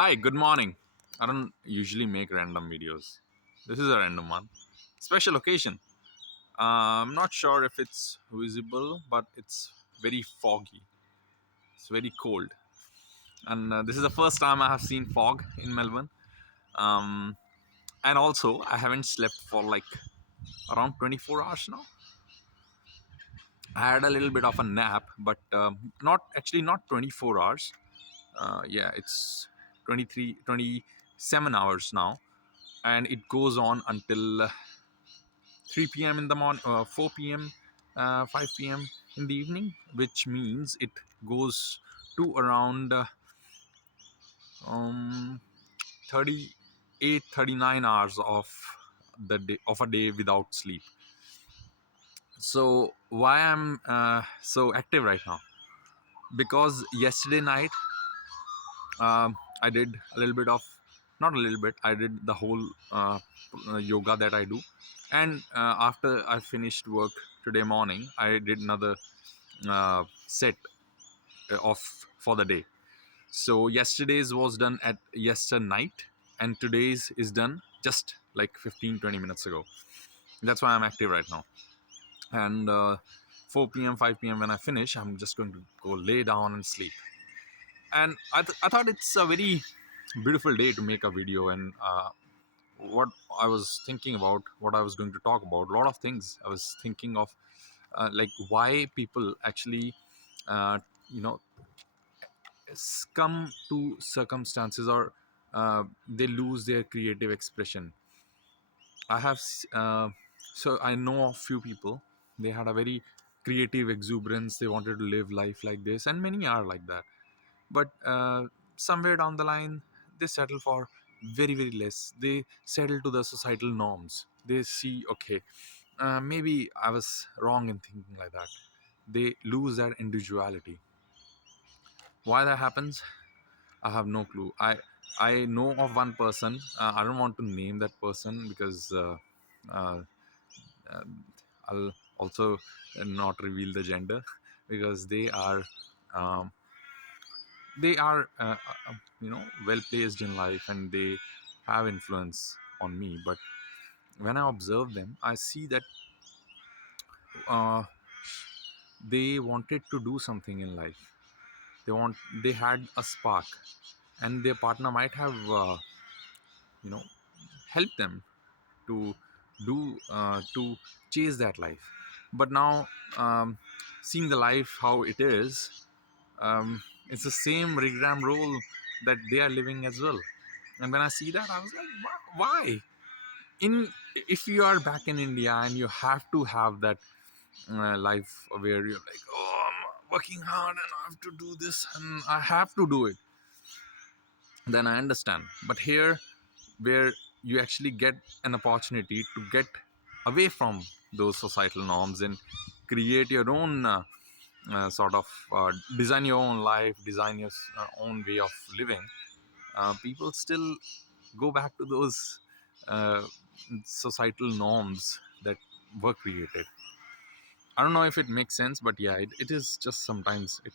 Hi, good morning. I don't usually make random videos. This is a random one. Special occasion. I'm not sure if it's visible, but it's very foggy. It's very cold. And this is the first time I have seen fog in Melbourne. Um, and also, I haven't slept for like around 24 hours now. I had a little bit of a nap, but not 24 hours. Yeah, it's 23, 27 hours now. And it goes on until 3 p.m. in the morning, 4 p.m., 5 p.m. in the evening, which means it goes to around um, 38, 39 hours of the day of a day without sleep. So why I'm so active right now? Because yesterday night I did a little bit of, not a little bit, I did the whole yoga that I do. And after I finished work today morning, I did another set of for the day. So yesterday's was done at yesterday night, and today's is done just like 15-20 minutes ago. That's why I'm active right now. And 4 p.m., 5 p.m. when I finish, I'm just going to go lay down and sleep. And I thought it's a very beautiful day to make a video. And what I was thinking about, what I was going to talk about, a lot of things I was thinking of, like why people actually uh, you know come to circumstances, or they lose their creative expression. I have so I know a few people. They had a very creative exuberance. They wanted to live life like this, and many are like that. But somewhere down the line, they settle for very less. They settle to the societal norms. They see, okay, maybe I was wrong in thinking like that. They lose their individuality. Why that happens, I have no clue. I know of one person. I don't want to name that person because uh, uh, I'll also not reveal the gender because um, they are well placed in life, and they have influence on me. But when I observe them, I see that uh, they wanted to do something in life. They had a spark, and their partner might have you know helped them to to chase that life. But now, um, seeing the life how it is, it's the same regram role that they are living as well. And when I see that, I was like, why? In If you are back in India and you have to have that life where you're like, oh, I'm working hard and I have to do this and I have to do it, then I understand. But here, where you actually get an opportunity to get away from those societal norms and create your own sort of design your own life, design your own way of living, people still go back to those uh, societal norms that were created. I don't know if it makes sense, but yeah, it is just sometimes it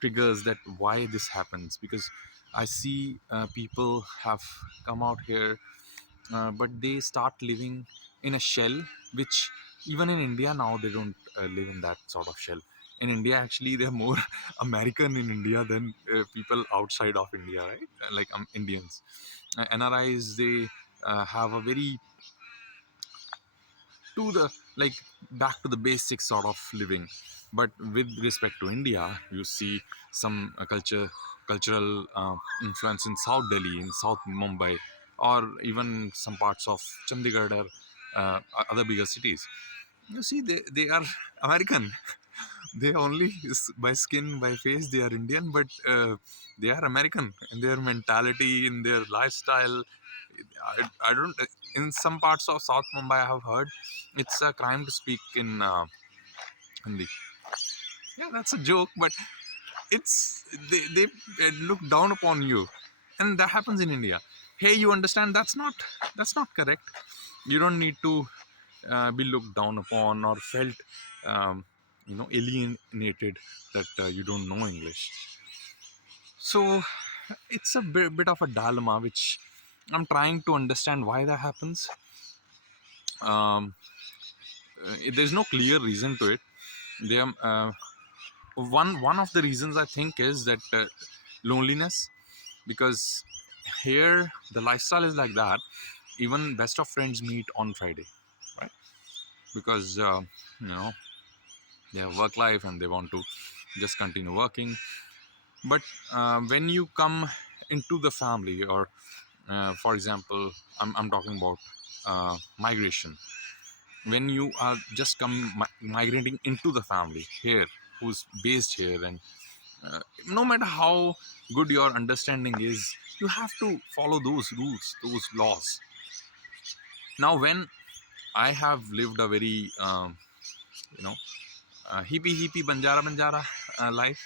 triggers that why this happens. Because I see people have come out here, but they start living in a shell, which even in India now they don't live in that sort of shell. In India, actually, they're more American in India than people outside of India, right? Like Indians, NRIs, they have a very to the like back to the basic sort of living. But with respect to India, you see some cultural influence in South Delhi, in South Mumbai, or even some parts of Chandigarh, or other bigger cities. You see, they are American. They only by skin, by face, they are Indian, but they are American in their mentality, in their lifestyle. I don't. In some parts of South Mumbai, I have heard it's a crime to speak in Hindi. Yeah, that's a joke, but it's they look down upon you, and that happens in India. Hey, you understand? That's not correct. You don't need to be looked down upon or felt alienated that you don't know English. So it's a bit of a dilemma, which I'm trying to understand why that happens. um, there's no clear reason to it. There, one of the reasons I think is that loneliness, because here the lifestyle is like that. Even best of friends meet on Friday, right? Because you know they have work life and they want to just continue working. But when you come into the family, or for example, I'm talking about migration. When you are just migrating into the family here, who's based here, and no matter how good your understanding is, you have to follow those rules, those laws. Now when I have lived a very you know hippie hippie banjara life,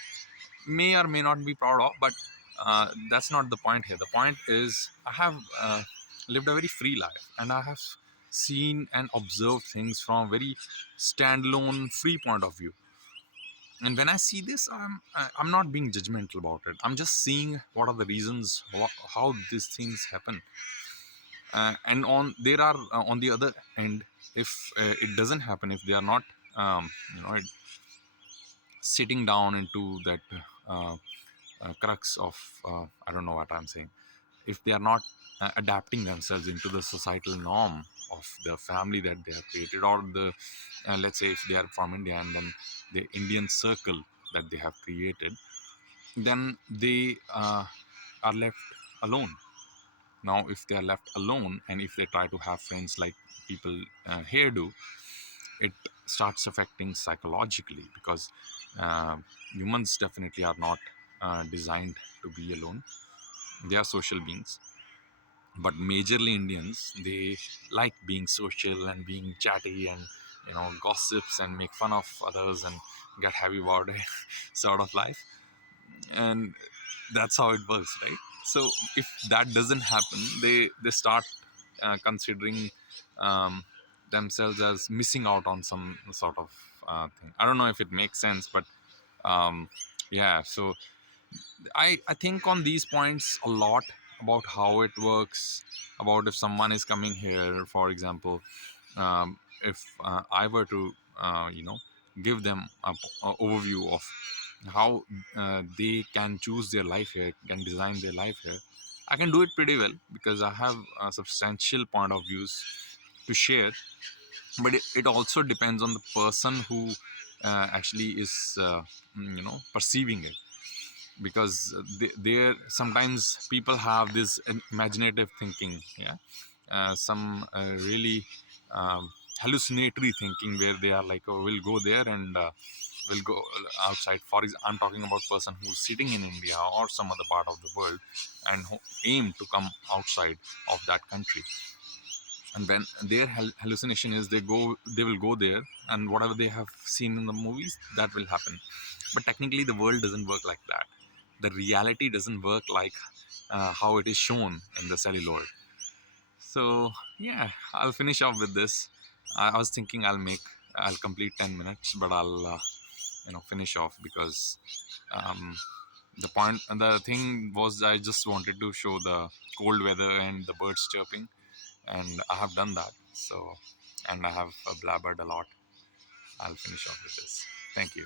may or may not be proud of, but that's not the point here. The point is I have lived a very free life, and I have seen and observed things from a very standalone free point of view. And when I see this, I'm not being judgmental about it. I'm just seeing what are the reasons, how these things happen. And on there are on the other end, if it doesn't happen, if they are not you know sitting down into that uh, crux of I don't know what I'm saying. If they are not adapting themselves into the societal norm of the family that they have created, or the let's say if they are from India, and then the Indian circle that they have created, then they are left alone. Now if they are left alone, and if they try to have friends like people here do, it starts affecting psychologically, because uh, humans definitely are not designed to be alone. They are social beings, but majorly Indians, they like being social and being chatty, and gossips and make fun of others and get happy about it sort of life. And that's how it works, right? So if that doesn't happen, they start considering um, themselves as missing out on some sort of thing. I don't know if it makes sense, but um, yeah. So I think on these points a lot, about how it works, about if someone is coming here, for example, if I were to give them a overview of how they can choose their life here, can design their life here, I can do it pretty well, because I have a substantial point of views to share. But it also depends on the person who actually is perceiving it, because there sometimes people have this imaginative thinking, yeah, some really hallucinatory thinking, where they are like, oh, we'll go there, and we'll go outside. I'm talking about person who's sitting in India or some other part of the world, and who aim to come outside of that country. And when their hallucination is, they will go there, and whatever they have seen in the movies, that will happen. But technically the world doesn't work like that. The reality doesn't work like how it is shown in the celluloid. So yeah, I'll finish off with this. I was thinking I'll complete 10 minutes, but I'll finish off, because um, the thing was, I just wanted to show the cold weather and the birds chirping, and I have done that. So, and I have blabbered a lot. I'll finish off with this. Thank you.